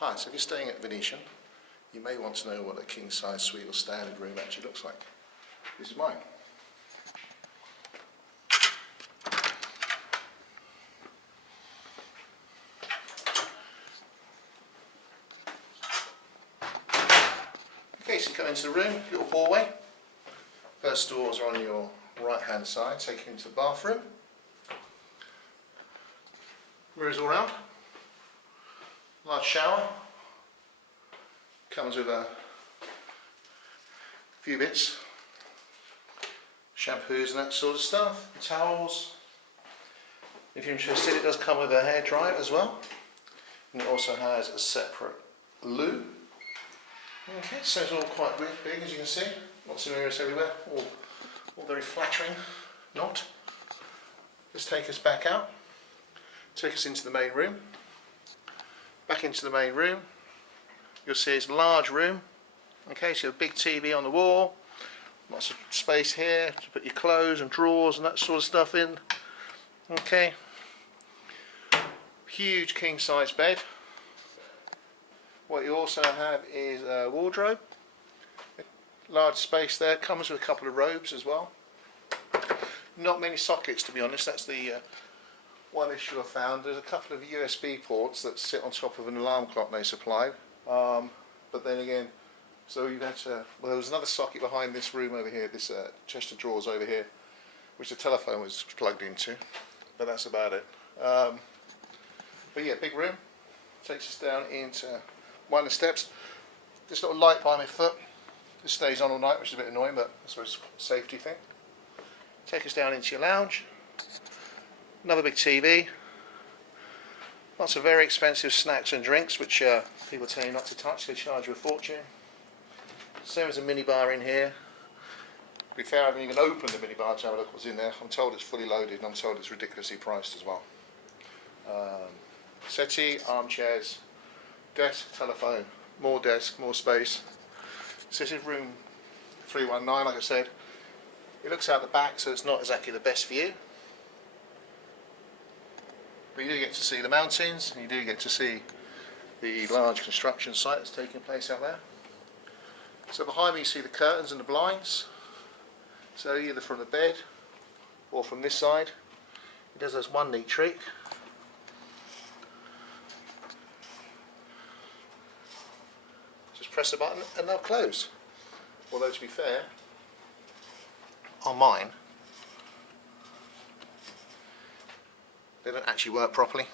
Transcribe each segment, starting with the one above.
Hi, so if you're staying at Venetian, you may want to know what a king-size suite or standard room actually looks like. This is mine. Okay, so you come into the room, little hallway. First doors are on your right hand side, take you into the bathroom. Mirrors all round. Large shower. Comes with a few bits. Shampoos and that sort of stuff. Towels. If you're interested, it does come with a hairdryer as well. And it also has a separate loo. Okay, so it's all quite big as you can see. Lots of mirrors everywhere. All very flattering. Not. Just take us back out. Take us into the main room. Back into the main room. You'll see it's a large room. Okay, so a big TV on the wall. Lots of space here to put your clothes and drawers and that sort of stuff in. Okay. Huge king size bed. What you also have is a wardrobe. Large space there. Comes with a couple of robes as well. Not many sockets, to be honest. That's the one issue I found. There's a couple of USB ports that sit on top of an alarm clock they supply. But then again, so you've had to, well, there was another socket behind this room over here, this chest of drawers over here, which the telephone was plugged into, but that's about it. But yeah, big room. Takes us down into one of the steps. This little light by my foot, this stays on all night, which is a bit annoying, but I suppose it's a safety thing. Take us down into your lounge. Another big TV. Lots of very expensive snacks and drinks, which people tell you not to touch. They charge you a fortune. Same as a minibar in here. To be fair, I haven't even opened the minibar to have a look what's in there. I'm told it's fully loaded, and I'm told it's ridiculously priced as well. Settee, armchairs, desk, telephone, more desk, more space. So this is room 319, like I said. It looks out the back, so it's not exactly the best view. But you do get to see the mountains, and you do get to see the large construction site that's taking place out there. So behind me you see the curtains and the blinds. So either from the bed or from this side. It does us one neat trick. Just press a button and they'll close. Although to be fair, on mine, they don't actually work properly.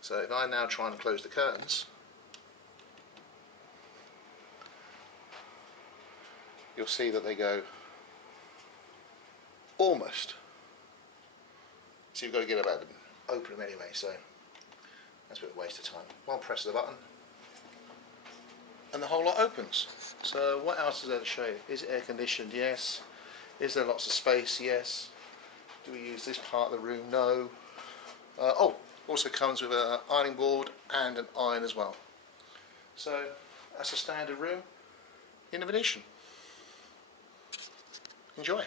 So if I now try and close the curtains, you'll see that they go almost. So you've got to get about them, open them anyway, so that's a bit of a waste of time. One press of the button and the whole lot opens. So what else is there to show you? Is it air conditioned? Yes. Is there lots of space? Yes. Do we use this part of the room? No. Also comes with an ironing board and an iron as well. So that's a standard room in the Venetian. Enjoy.